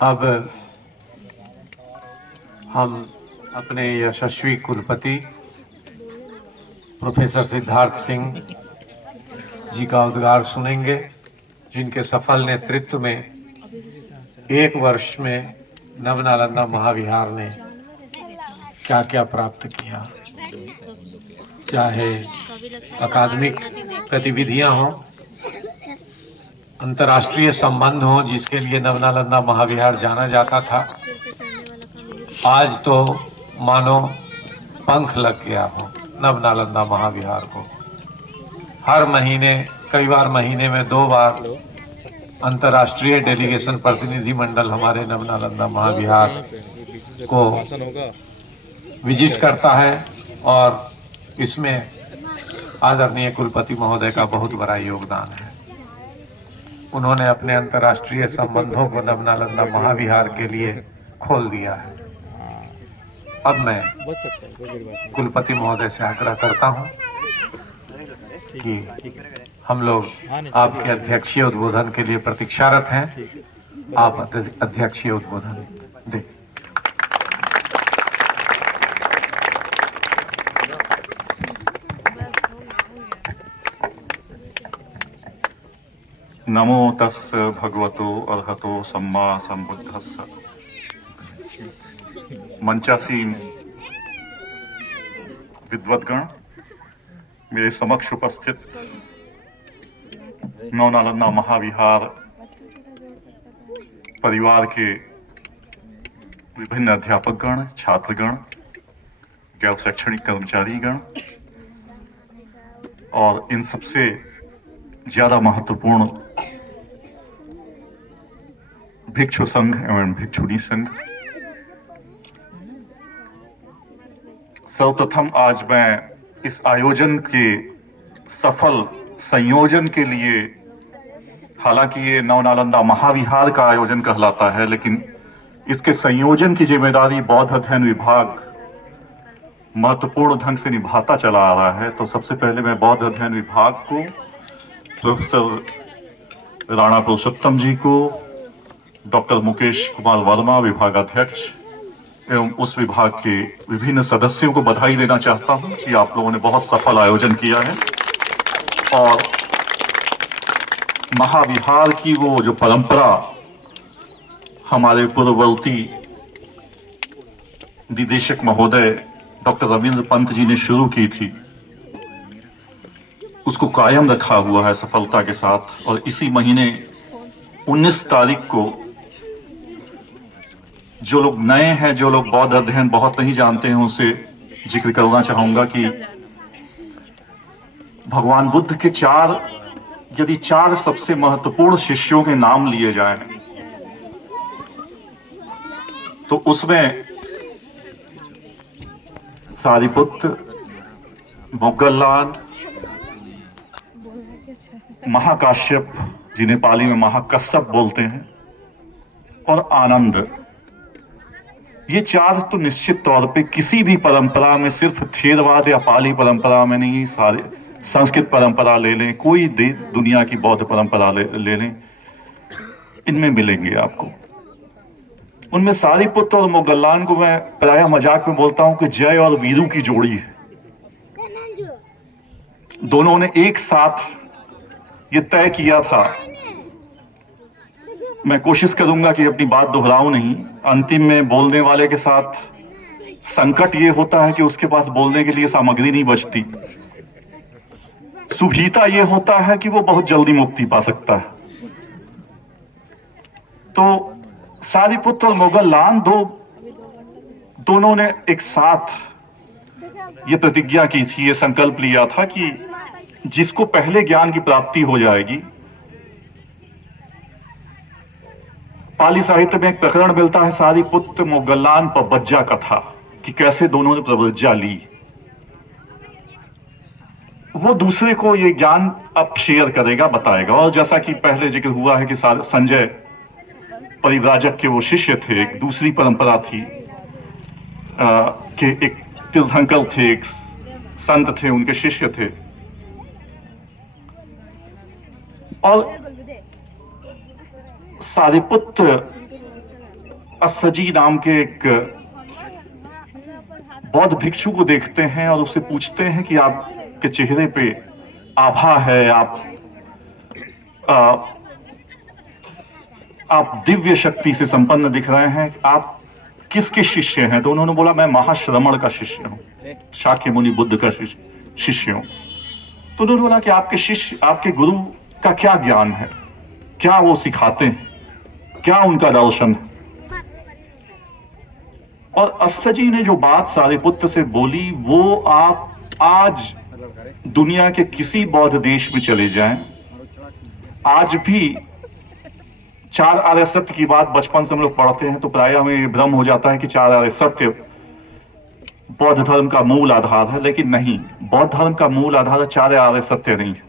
अब हम अपने यशस्वी कुलपति प्रोफेसर सिद्धार्थ सिंह जी का उद्गार सुनेंगे, जिनके सफल नेतृत्व में एक वर्ष में नवनालंदा महाविहार ने क्या क्या प्राप्त किया, चाहे अकादमिक गतिविधियां हों, अंतर्राष्ट्रीय संबंध हो जिसके लिए नवनालंदा महाविहार जाना जाता था, आज तो मानो पंख लग गया हो नवनालंदा महाविहार को। हर महीने, कई बार महीने में 2 बार अंतर्राष्ट्रीय डेलीगेशन प्रतिनिधि मंडल हमारे नवनालंदा महाविहार को विजिट करता है और इसमें आदरणीय कुलपति महोदय का बहुत बड़ा योगदान है। उन्होंने अपने अंतर्राष्ट्रीय संबंधों को नवनालंदा महाविहार के लिए खोल दिया है। अब मैं कुलपति महोदय से आग्रह करता हूं कि हम लोग आपके अध्यक्षीय उद्बोधन के लिए प्रतीक्षारत हैं। आप अध्यक्षीय उद्बोधन दें। नमो तस् भगवतो अर्हतो सम्मा संबुद्धस्स। मंचासीन विद्वद्गण, मेरे समक्ष उपस्थित नवनालंदा महाविहार परिवार के विभिन्न अध्यापकगण, छात्रगण, गैर शैक्षणिक कर्मचारीगण और इन सबसे ज्यादा महत्वपूर्ण भिक्षु संघ एवं भिक्षुणी संघ, सर्वप्रथम आज मैं इस आयोजन के सफल संयोजन के लिए, हालांकि ये नवनालंदा महाविहार का आयोजन कहलाता है, लेकिन इसके संयोजन की जिम्मेदारी बौद्ध अध्ययन विभाग महत्वपूर्ण ढंग से निभाता चला आ रहा है। तो सबसे पहले मैं बौद्ध अध्ययन विभाग को, प्रोफेसर राणा पुरुषोत्तम जी को, डॉक्टर मुकेश कुमार वर्मा विभागाध्यक्ष एवं उस विभाग के विभिन्न सदस्यों को बधाई देना चाहता हूं कि आप लोगों ने बहुत सफल आयोजन किया है। और महाविहार की वो जो परंपरा हमारे पूर्ववर्ती निदेशक महोदय डॉक्टर रविंद्र पंत जी ने शुरू की थी, उसको कायम रखा हुआ है सफलता के साथ। और इसी महीने 19 तारीख को जो लोग नए हैं, जो लोग बौद्ध अध्ययन बहुत नहीं जानते हैं, उनसे जिक्र करना चाहूंगा कि भगवान बुद्ध के यदि चार सबसे महत्वपूर्ण शिष्यों के नाम लिए जाएं, तो उसमें सारिपुत्र, मोग्गललान, महाकाश्यप, जिन्हें पाली में महाकश्यप बोलते हैं, और आनंद, ये चार तो निश्चित तौर पे किसी भी परंपरा में, सिर्फ थेरवाद या पाली परंपरा में नहीं, सारे संस्कृत परंपरा ले लें, कोई दुनिया की बौद्ध परंपरा ले लें, इनमें मिलेंगे आपको। उनमें सारिपुत्र और मोग्गललान को मैं प्रायः मजाक में बोलता हूं कि जय और वीरू की जोड़ी है। दोनों ने एक साथ ये तय किया था। मैं कोशिश करूंगा कि अपनी बात दोहराऊं नहीं। अंतिम में बोलने वाले के साथ संकट ये होता है कि उसके पास बोलने के लिए सामग्री नहीं बचती। सुविधा ये होता है कि वो बहुत जल्दी मुक्ति पा सकता है। तो सारिपुत्र और मोग्गललान दोनों ने एक साथ ये प्रतिज्ञा की थी, ये संकल्प लिया था कि जिसको पहले ज्ञान की प्राप्ति हो जाएगी, पाली साहित्य में एक प्रकरण मिलता है सारिपुत्र मोग्गललान पबज्जा कथा, कि कैसे दोनों ने प्रवज्जा ली। वो दूसरे को ये ज्ञान अब शेयर करेगा, बताएगा। और जैसा कि पहले जिक्र हुआ है कि संजय परिव्राजक के वो शिष्य थे, एक दूसरी परंपरा थी कि एक तीर्थंकर थे, एक संत थे, उनके शिष्य थे। और सारिपुत्र अस्सजी नाम के एक बौद्ध भिक्षु को देखते हैं और उससे पूछते हैं कि आपके चेहरे पे आभा है, आप दिव्य शक्ति से संपन्न दिख रहे हैं, आप किसके शिष्य हैं? तो उन्होंने बोला मैं महाश्रमण का शिष्य हूं, शाक्य मुनि बुद्ध का शिष्य हूं। तो उन्होंने बोला कि आपके शिष्य, आपके गुरु का क्या ज्ञान है, क्या वो सिखाते हैं, क्या उनका दर्शन है? और अस्सजी ने जो बात सारिपुत्र से बोली वो आप आज दुनिया के किसी बौद्ध देश में चले जाएं, आज भी चार आर्य सत्य की बात बचपन से हम लोग पढ़ते हैं तो प्राय हमें भ्रम हो जाता है कि चार आर्य सत्य बौद्ध धर्म का मूल आधार है, लेकिन नहीं, बौद्ध धर्म का मूल आधार चार आर्य सत्य नहीं है।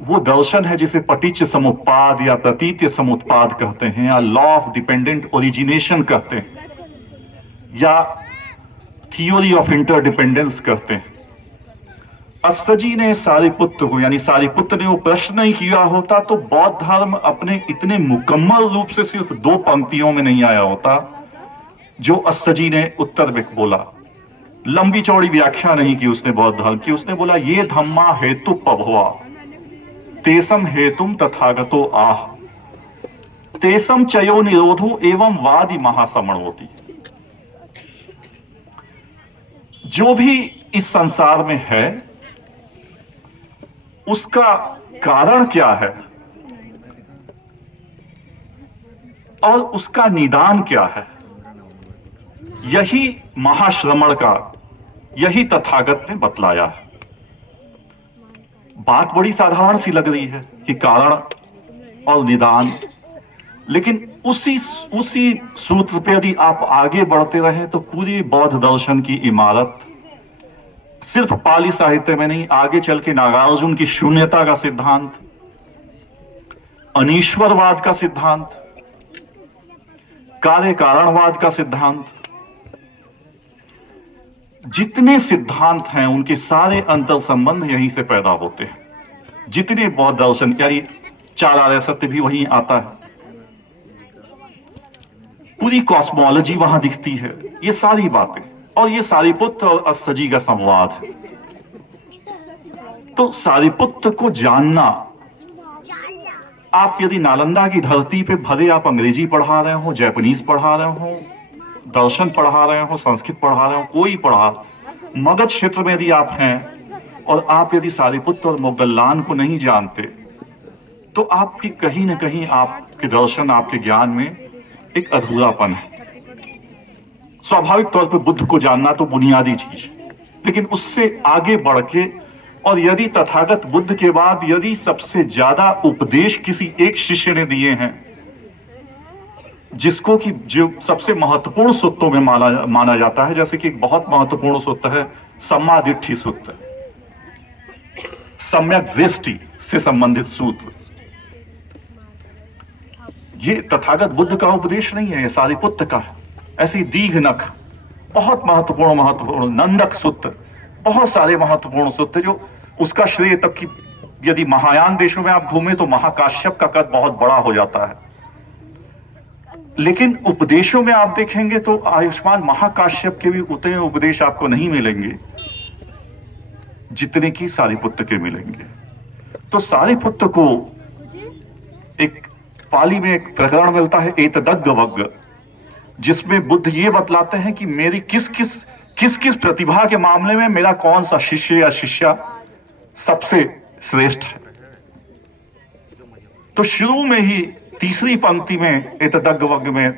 वो दर्शन है जिसे पटिच्च समुत्पाद या प्रतीत्य समुत्पाद कहते हैं, या लॉ ऑफ डिपेंडेंट ओरिजिनेशन कहते हैं, या थियोरी ऑफ इंटरडिपेंडेंस कहते हैं। अस्सजी ने सारिपुत्र को, यानी सारिपुत्र ने वो प्रश्न नहीं किया होता तो बौद्ध धर्म अपने इतने मुकम्मल रूप से सिर्फ 2 पंक्तियों में नहीं आया होता जो अस्सजी ने उत्तर में बोला। लंबी चौड़ी व्याख्या नहीं की उसने बौद्ध धर्म की। उसने बोला ये धम्मा हेतु पभवा तेसम हेतुम तथागतो आह तेसम चयो निरोधो एवं वादि महासमण होती। जो भी इस संसार में है उसका कारण क्या है और उसका निदान क्या है, यही महाश्रमण का, यही तथागत ने बतलाया है। बात बड़ी साधारण सी लग रही है कि कारण और निदान, लेकिन उसी सूत्र पे यदि आप आगे बढ़ते रहे तो पूरी बौद्ध दर्शन की इमारत सिर्फ पाली साहित्य में नहीं, आगे चल के नागार्जुन की शून्यता का सिद्धांत, अनीश्वरवाद का सिद्धांत, कार्य कारणवाद का सिद्धांत, जितने सिद्धांत हैं उनके सारे अंतर संबंध यहीं से पैदा होते हैं। जितने बौद्ध दर्शन, यानी चार आर्य सत्य भी वहीं आता है, पूरी कॉस्मोलॉजी वहां दिखती है, ये सारी बातें, और ये सारिपुत्र और अस्सजी का संवाद है। तो सारिपुत्र को जानना, आप यदि नालंदा की धरती पे भले आप अंग्रेजी पढ़ा रहे हो, जापानीज पढ़ा रहे हो, दर्शन पढ़ा रहे हो, संस्कृत पढ़ा रहे हो, कोई पढ़ा, मगध क्षेत्र में यदि आप हैं और आप यदि सारिपुत्र और मोगल्लान को नहीं जानते तो आपकी कहीं ना कहीं आपके दर्शन, आपके ज्ञान में एक अधूरापन है। स्वाभाविक तौर पर बुद्ध को जानना तो बुनियादी चीज है, लेकिन उससे आगे बढ़ के, और यदि तथागत बुद्ध के बाद यदि सबसे ज्यादा उपदेश किसी एक शिष्य ने दिए हैं, जिसको कि जो सबसे महत्वपूर्ण सूत्रों में माना जाता है, जैसे कि एक बहुत महत्वपूर्ण सूत्र है सम्मा दिट्ठी सूत्र, सम्यक दृष्टि से संबंधित सूत्र। ये तथागत बुद्ध का उपदेश नहीं है, ये सारिपुत्र का है। ऐसे ही दीघनख, बहुत महत्वपूर्ण नंदक सूत्र, बहुत सारे महत्वपूर्ण सूत्र, जो उसका श्रेय तब कि यदि महायान देशों में आप घूमे तो महाकाश्यप का कद बहुत बड़ा हो जाता है, लेकिन उपदेशों में आप देखेंगे तो आयुष्मान महाकाश्यप के भी उतने उपदेश आपको नहीं मिलेंगे जितने की सारिपुत्र के मिलेंगे। तो सारिपुत्र को एक पाली में एक प्रकरण मिलता है एतदग्ग वग्ग, जिसमें बुद्ध ये बतलाते हैं कि मेरी किस किस प्रतिभा के मामले में मेरा कौन सा शिष्य या शिष्या सबसे श्रेष्ठ है। तो शुरू में ही तीसरी पंक्ति में एतदग्ग वग्ग में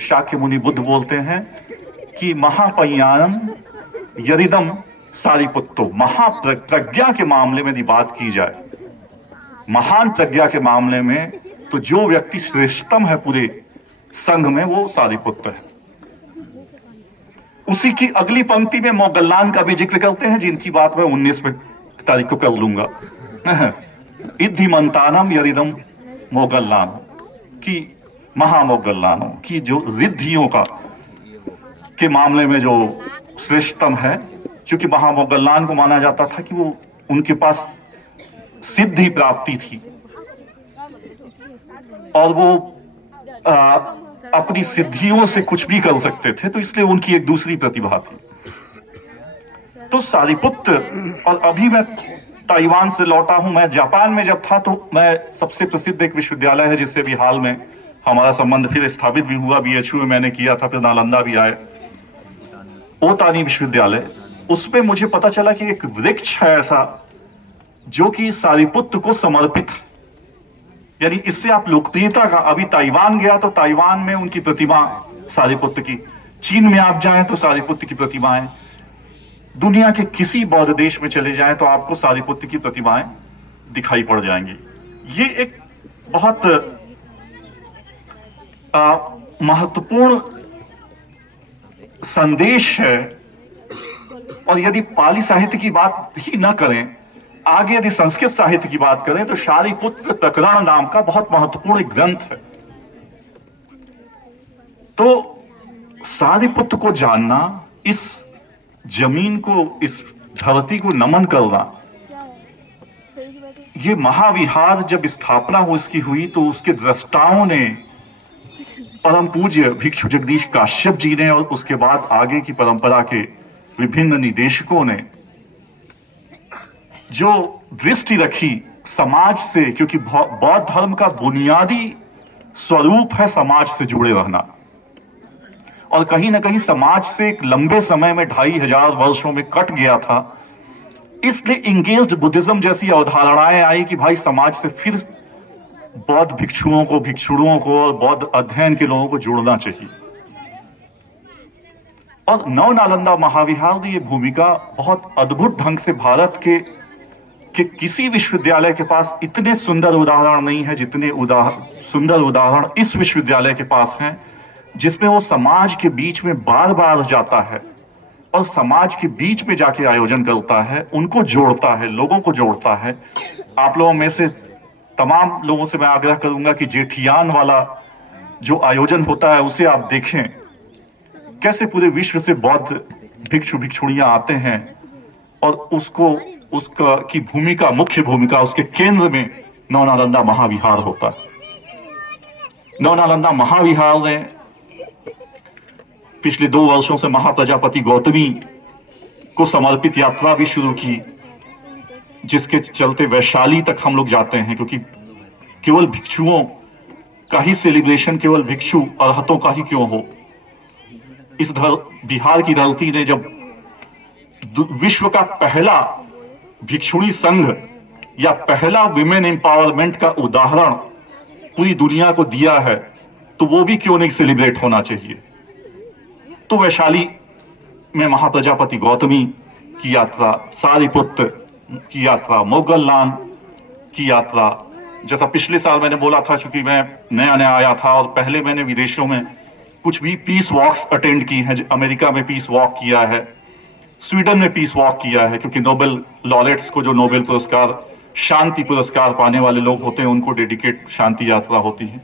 शाक्य मुनि बुद्ध बोलते हैं कि महापय्यानम यदिदम सारिपुत्तो, महाप्रज्ञा के मामले में यदि बात की जाए, महान प्रज्ञा के मामले में, तो जो व्यक्ति श्रेष्ठतम है पूरे संघ में वो सारिपुत्र है। उसी की अगली पंक्ति में मोगल्लान का भी जिक्र करते हैं, जिनकी बात मैं 19 तारीख को कर लूंगा। इद्धिमंतानम यदिदम मोगल्लान, की महामोगल्लान की जो रिद्धियों का के मामले में जो श्रेष्ठतम है, क्योंकि महामोगल्लान को माना जाता था कि वो उनके पास सिद्धि प्राप्ति थी और वो अपनी सिद्धियों से कुछ भी कर सकते थे, तो इसलिए उनकी एक दूसरी प्रतिभा थी। तो सारिपुत्र, और अभी मैं ताइवान से लौटा हूं। मैं जापान में जब था तो मैं सबसे प्रसिद्ध एक विश्वविद्यालय है जिससे भी हाल में हमारा संबंध फिर स्थापित भी हुआ, BHU में मैंने किया था, फिर नालंदा भी आए, ओतानी विश्वविद्यालय। उसमें मुझे पता चला कि एक वृक्ष है ऐसा जो कि सारिपुत्र को समर्पित है। यानी इससे आप लोकप्रियता का, अभी ताइवान गया तो ताइवान में उनकी प्रतिमा सारिपुत्र की, चीन में आप जाएं तो सारिपुत्र की प्रतिमाएं, दुनिया के किसी बौद्ध देश में चले जाएं तो आपको सारिपुत्र की प्रतिमाएं दिखाई पड़ जाएंगी। ये एक बहुत महत्वपूर्ण संदेश है। और यदि पाली साहित्य की बात ही न करें, आगे यदि संस्कृत साहित्य की बात करें तो शारिपुत्र प्रकरण नाम का बहुत महत्वपूर्ण एक ग्रंथ है। तो सारिपुत्र को जानना, इस जमीन को, इस धरती को नमन करना, ये महाविहार जब स्थापना उसकी हुई तो उसके दृष्टाओं ने, परम पूज्य भिक्षु जगदीश काश्यप जी ने, और उसके बाद आगे की परंपरा के विभिन्न निदेशकों ने जो दृष्टि रखी समाज से, क्योंकि बौद्ध धर्म का बुनियादी स्वरूप है समाज से जुड़े रहना, और कहीं ना कहीं समाज से एक लंबे समय में 2500 वर्षों में कट गया था। इसलिए इंगेज्ड बुद्धिज्म जैसी अवधारणाएं आई कि भाई समाज से फिर बौद्ध भिक्षुओं को, भिक्षुओं को और बौद्ध अध्ययन के लोगों को जोड़ना चाहिए। और नव नालंदा महाविहार ने ये भूमिका बहुत अद्भुत ढंग से, भारत के किसी विश्वविद्यालय के पास इतने सुंदर उदाहरण नहीं है जितने सुंदर उदाहरण इस विश्वविद्यालय के पास हैं, जिसमें वो समाज के बीच में बार बार जाता है और समाज के बीच में जाके आयोजन करता है, उनको जोड़ता है, लोगों को जोड़ता है। आप लोगों में से तमाम लोगों से मैं आग्रह करूंगा कि जेठियान वाला जो आयोजन होता है उसे आप देखें, कैसे पूरे विश्व से बौद्ध भिक्षु भिक्षुणियां आते हैं और उसका की भूमिका, मुख्य भूमिका, उसके केंद्र में नव नालंदा महाविहार होता है। नव नालंदा महाविहार ने पिछले 2 वर्षों से महाप्रजापति गौतमी को समर्पित यात्रा भी शुरू की, जिसके चलते वैशाली तक हम लोग जाते हैं, क्योंकि केवल भिक्षुओं का ही सेलिब्रेशन केवल भिक्षु अरहतों का ही क्यों हो। इस बिहार की धरती ने जब विश्व का पहला भिक्षुणी संघ या पहला विमेन एम्पावरमेंट का उदाहरण पूरी दुनिया को दिया है, तो वो भी क्यों नहीं सेलिब्रेट होना चाहिए। तो वैशाली में महाप्रजापति गौतमी की यात्रा, सारिपुत्र की यात्रा, मोगल्लान की यात्रा, जैसा पिछले साल मैंने बोला था, क्योंकि मैं नया आया था और पहले मैंने विदेशों में कुछ भी पीस वॉक्स अटेंड की हैं। अमेरिका में पीस वॉक किया है, स्वीडन में पीस वॉक किया है, क्योंकि नोबेल लॉरेट्स को, जो नोबेल पुरस्कार, शांति पुरस्कार पाने वाले लोग होते हैं, उनको डेडिकेट शांति यात्रा होती है।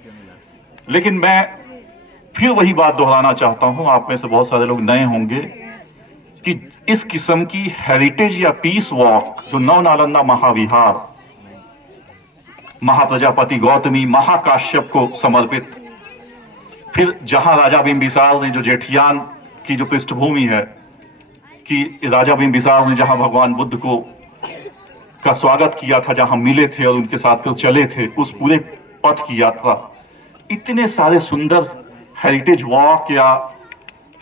लेकिन मैं फिर वही बात दोहराना चाहता हूं, आप में से बहुत सारे लोग नए होंगे, कि इस किस्म की हेरिटेज या पीस वॉक जो नव नालंदा महाविहार महाप्रजापति गौतमी, महाकाश्यप को समर्पित, फिर जहां राजा बिंबिसार ने, जो जेठियान की जो पृष्ठभूमि है, कि राजा बिंबिसार ने जहां भगवान बुद्ध को का स्वागत किया था, जहां मिले थे और उनके साथ फिर चले थे, उस पूरे पथ की यात्रा, इतने सारे सुंदर हेरिटेज वॉक या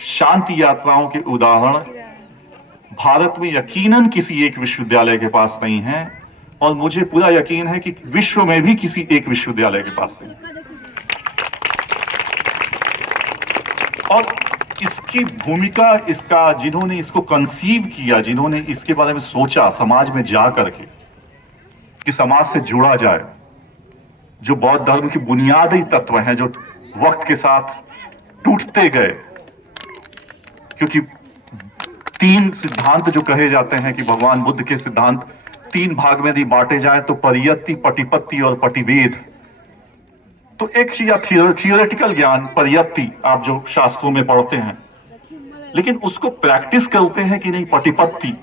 शांति यात्राओं के उदाहरण भारत में यकीनन किसी एक विश्वविद्यालय के पास नहीं है, और मुझे पूरा यकीन है कि विश्व में भी किसी एक विश्वविद्यालय के पास नहीं। और इसकी भूमिका, इसका जिन्होंने इसको कंसीव किया, जिन्होंने इसके बारे में सोचा समाज में जा करके कि समाज से जुड़ा जाए, जो बौद्ध धर्म के बुनियादी तत्व हैं, जो वक्त के साथ टूटते गए, क्योंकि 3 सिद्धांत जो कहे जाते हैं कि भगवान बुद्ध के सिद्धांत 3 भाग में यदि बांटे जाए तो परियत्ति, पटिपत्ति और पटिवेद। तो एक चीज थियोरेटिकल ज्ञान, परियत्ति, आप जो शास्त्रों में पढ़ते हैं, लेकिन उसको प्रैक्टिस करते हैं कि नहीं, पटिपत्ति,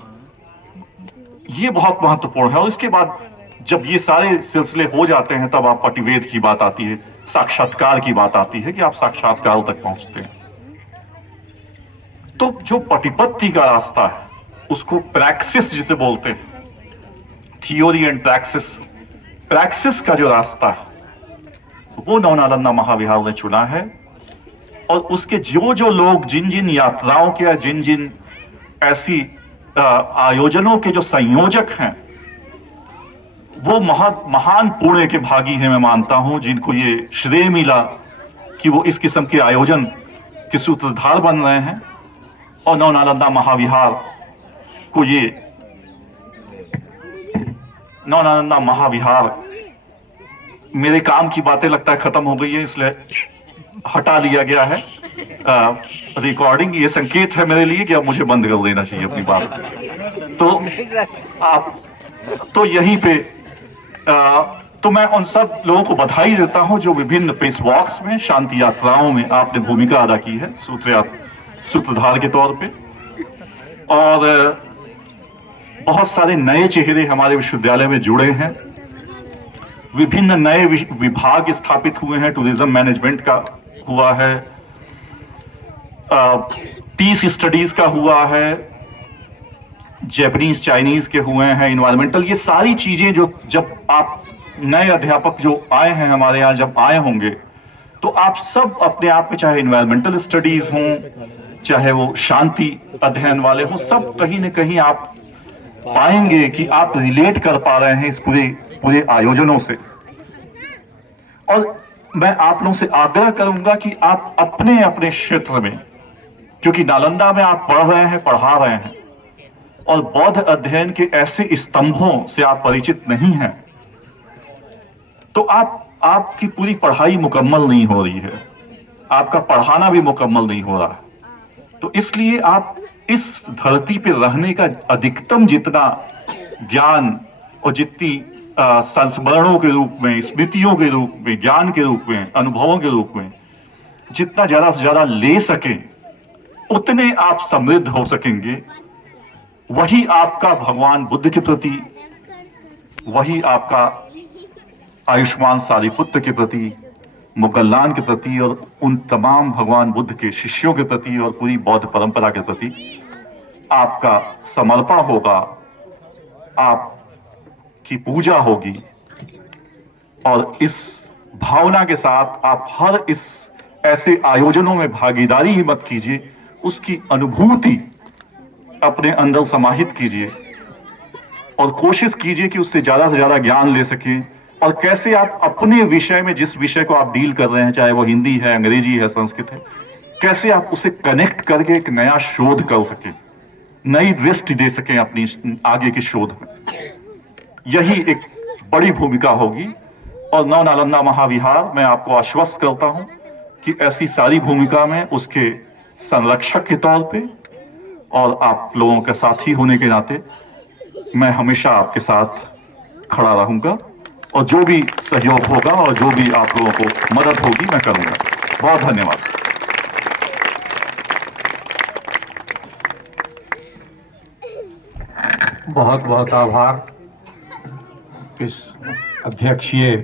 ये बहुत महत्वपूर्ण है। और इसके बाद जब ये सारे सिलसिले हो जाते हैं तब आप पटिवेद की बात आती है, साक्षात्कार की बात आती है कि आप साक्षात्कार तक पहुंचते हैं। तो जो पटिपत्ति का रास्ता है उसको प्रैक्सिस जिसे बोलते हैं, थियोरी एंड प्रैक्सिस का जो रास्ता है वो नवनालंदा महाविहार ने चुना है। और उसके जो जो लोग जिन जिन यात्राओं के या जिन जिन ऐसी आयोजनों के जो संयोजक हैं वो महान पुण्य के भागी हैं, मैं मानता हूं, जिनको ये श्रेय मिला कि वो इस किस्म के आयोजन के सूत्रधार बन रहे हैं। और नवनालंदा महाविहार को ये नवनालंदा महाविहार, मेरे काम की बातें लगता है खत्म हो गई है इसलिए हटा लिया गया है रिकॉर्डिंग। ये संकेत है मेरे लिए कि अब मुझे बंद कर देना चाहिए अपनी बात। तो आप तो यहीं पे तो मैं उन सब लोगों को बधाई देता हूं जो विभिन्न पेस वॉक्स में, शांति यात्राओं में आपने भूमिका अदा की है सूत्रधार के तौर पे। और बहुत सारे नए चेहरे हमारे विश्वविद्यालय में जुड़े हैं, विभिन्न नए विभाग स्थापित हुए हैं, टूरिज्म मैनेजमेंट का हुआ है, पीस स्टडीज का हुआ है, जैपनीज चाइनीज के हुए हैं, इन्वायरमेंटल, ये सारी चीजें जो जब आप नए अध्यापक जो आए हैं हमारे यहाँ जब आए होंगे तो आप सब अपने आप में, चाहे इन्वायरमेंटल स्टडीज हों चाहे वो शांति अध्ययन वाले हों, सब कहीं न कहीं आप पाएंगे कि आप रिलेट कर पा रहे हैं इस पूरे आयोजनों से। और मैं आप लोगों से आग्रह करूंगा कि आप अपने अपने क्षेत्र में, क्योंकि नालंदा में आप पढ़ रहे हैं, पढ़ा रहे हैं और बौद्ध अध्ययन के ऐसे स्तंभों से आप परिचित नहीं हैं, तो आपकी पूरी पढ़ाई मुकम्मल नहीं हो रही है, आपका पढ़ाना भी मुकम्मल नहीं हो रहा है। तो इसलिए आप इस धरती पे रहने का अधिकतम जितना ज्ञान और जितनी संस्मरणों के रूप में, स्मृतियों के रूप में, ज्ञान के रूप में, अनुभवों के रूप में जितना ज्यादा से ज्यादा ले सकें उतने आप समृद्ध हो सकेंगे। वही आपका भगवान बुद्ध के प्रति, वही आपका आयुष्मान सारिपुत्र के प्रति, मोगल्लान के प्रति और उन तमाम भगवान बुद्ध के शिष्यों के प्रति और पूरी बौद्ध परंपरा के प्रति आपका समर्पण होगा, आपकी पूजा होगी। और इस भावना के साथ आप हर इस ऐसे आयोजनों में भागीदारी ही मत कीजिए, उसकी अनुभूति अपने अंदर समाहित कीजिए और कोशिश कीजिए कि उससे ज्यादा से ज्यादा ज्ञान ले सकें। और कैसे आप अपने विषय में, जिस विषय को आप डील कर रहे हैं, चाहे वो हिंदी है, अंग्रेजी है, संस्कृत है, कैसे आप उसे कनेक्ट करके एक नया शोध कर सकें, नई दृष्टि दे सकें अपनी आगे के शोध में। यही एक बड़ी भूमिका होगी। और नवनालंदा महाविहार, मैं आपको आश्वस्त करता हूं कि ऐसी सारी भूमिका में उसके संरक्षक के तौर पे और आप लोगों के साथी होने के नाते मैं हमेशा आपके साथ खड़ा रहूंगा और जो भी सहयोग होगा और जो भी आप लोगों को मदद होगी मैं करूंगा। बहुत धन्यवाद। बहुत बहुत आभार इस अध्यक्षीय